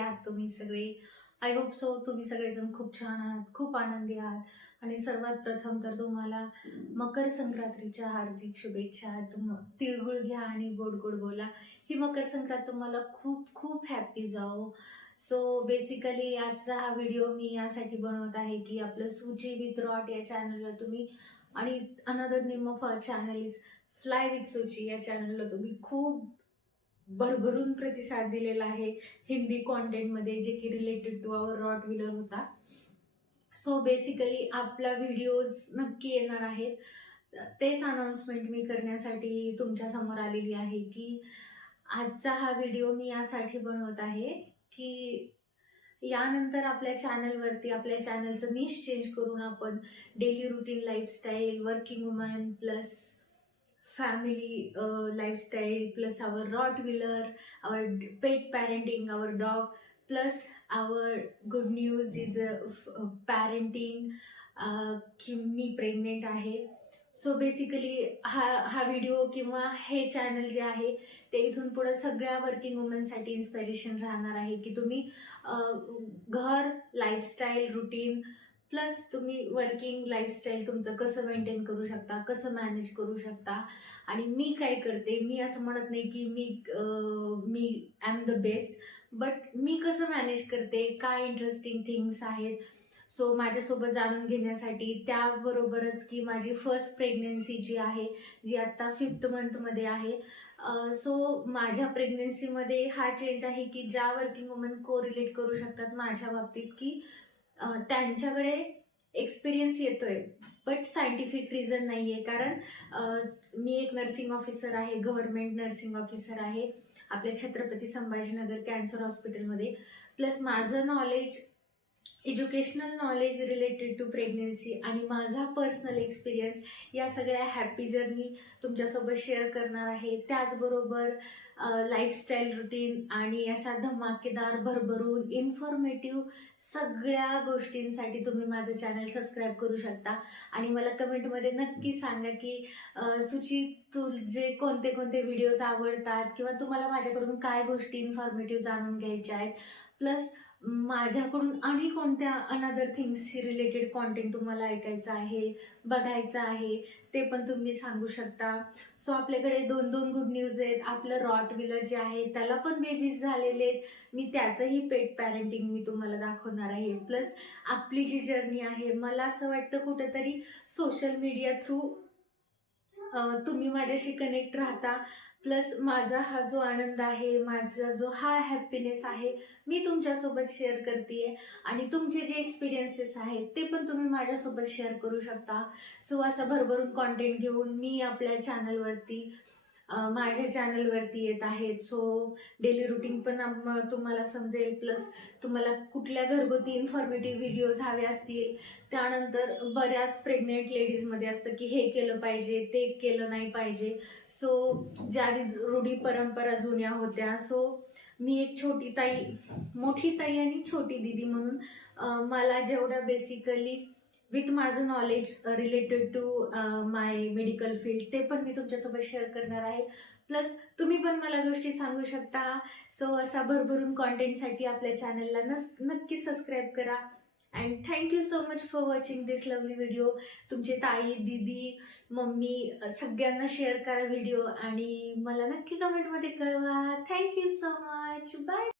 आहात तुम्ही सगळे? आय होप सो तुम्ही सगळेजण खूप छान आहात, खूप आनंदी आहात. आणि सर्वात प्रथम तर तुम्हाला मकर संक्रांतीच्या हार्दिक शुभेच्छा. तिळगुळ घ्या आणि गोड गोड बोला. ही मकर संक्रांत तुम्हाला खूप खूप हॅपी जाओ. सो बेसिकली आजचा हा व्हिडिओ मी यासाठी बनवत आहे की आपलं सुची विथ रॉट या चॅनलला तुम्ही, आणि another name of our channel is fly with Suchi, या चॅनलला तुम्ही खूप भरभरून प्रतिसाद दिलेला आहे हिंदी कॉन्टेंटमध्ये, जे की related to our rottweiler होता. सो बेसिकली आपला व्हिडिओज नक्की येणार आहेत. तेच अनाउन्समेंट मी करण्यासाठी तुमच्या समोर आलेली आहे की आजचा हा व्हिडिओ मी यासाठी बनवत आहे की यानंतर आपल्या चॅनलवरती आपल्या चॅनलचं निश चेंज करून आपण daily routine lifestyle, working woman plus family lifestyle, plus our Rottweiler, our pet parenting, our dog, plus our good news is parenting, की मी प्रेग्नेंट आहे. सो बेसिकली हा व्हिडिओ किंवा हे चॅनल जे आहे ते इथून पुढे सगळ्या वर्किंग वुमनसाठी इन्स्पिरेशन राहणार आहे की तुम्ही घर, लाईफस्टाईल, रुटीन प्लस तुम्ही वर्किंग लाईफस्टाईल तुमचं कसं मेंटेन करू शकता, कसं मॅनेज करू शकता. आणि मी काय करते, मी असं म्हणत नाही की मी I am the best, but मी कसं मॅनेज करते, काय इंटरेस्टिंग थिंग्स आहेत. सो माझ्यासोबत जाणून घेण्यासाठी, त्याबरोबरच की माझी फर्स्ट प्रेग्नेन्सी जी आहे, जी आत्ता 5th मंथमध्ये आहे. सो माझ्या प्रेग्नेन्सीमध्ये हा चेंज आहे की ज्या वर्किंग वुमन को रिलेट करू शकतात माझ्या बाबतीत, की त्यांच्याकडे एक्सपिरियन्स येतोय बट सायंटिफिक रिझन नाही आहे. कारण मी एक नर्सिंग ऑफिसर आहे, गव्हर्नमेंट नर्सिंग ऑफिसर आहे आपल्या छत्रपती संभाजीनगर कॅन्सर हॉस्पिटलमध्ये. प्लस माझं knowledge, educational knowledge related to pregnancy आणि माझा पर्सनल एक्सपिरियन्स, या सगळ्या हॅपी जर्नी तुमच्यासोबत शेअर करणार आहे. त्याचबरोबर लाईफस्टाईल, रुटीन आणि अशा धमाकेदार, भरभरून इन्फॉर्मेटिव्ह सगळ्या गोष्टींसाठी तुम्ही माझं चॅनल सबस्क्राईब करू शकता. आणि मला कमेंटमध्ये नक्की सांगा की सुची, तुझे कोणते कोणते व्हिडिओज आवडतात किंवा तुम्हाला माझ्याकडून काय गोष्टी इन्फॉर्मेटिव्ह जाणून घ्यायच्या आहेत. प्लस माझ्याकडून आणि कोणत्या अनदर थिंग्सशी रिलेटेड कॉन्टेंट तुम्हाला ऐकायचं आहे, बघायचं आहे, ते पण तुम्ही सांगू शकता. सो आपल्याकडे 2 गुड न्यूज आहेत. आपलं रॉट व्हीलर जे आहे त्याला पण बेबीज झालेले आहेत, मी त्याचंही पेट पॅरेंटिंग मी तुम्हाला दाखवणार आहे. प्लस आपली जी जर्नी आहे, मला असं वाटतं कुठेतरी सोशल मीडिया थ्रू तुम्ही माझ्याशी कनेक्ट राहता. प्लस माझा हा जो आनंद आहे, माझा जो हा हॅपीनेस आहे, मी तुमच्यासोबत शेअर करते. आणि तुमचे जे एक्सपिरियन्सेस आहेत ते पण तुम्ही माझ्यासोबत शेअर करू शकता. सो असं भरभरून कॉन्टेंट घेऊन मी आपल्या चॅनलवरती, माझ्या चॅनलवरती येत आहेत. सो डेली रुटीन पण तुम्हाला समजेल. प्लस तुम्हाला कुठल्या घरगुती इन्फॉर्मेटिव्ह व्हिडिओज हवे असतील, त्यानंतर बऱ्याच प्रेग्नेंट लेडीजमध्ये असतं की हे केलं पाहिजे, ते केलं नाही पाहिजे. सो ज्या रूढी परंपरा जुन्या होत्या, सो मी एक छोटी ताई, मोठी ताई आणि छोटी दिदी म्हणून मला जेवढ्या बेसिकली विथ माझं knowledge related to my medical field, ते पण मी तुमच्यासोबत शेअर करणार आहे. प्लस तुम्ही पण मला गोष्टी सांगू शकता. सो असा भरभरून कॉन्टेंटसाठी आपल्या चॅनलला नक्की सबस्क्राईब करा. And thank you so much for watching this lovely video. तुमचे ताई, दीदी, मम्मी सगळ्यांना शेअर करा व्हिडिओ आणि मला नक्की कमेंटमध्ये कळवा. Thank you so much. बाय.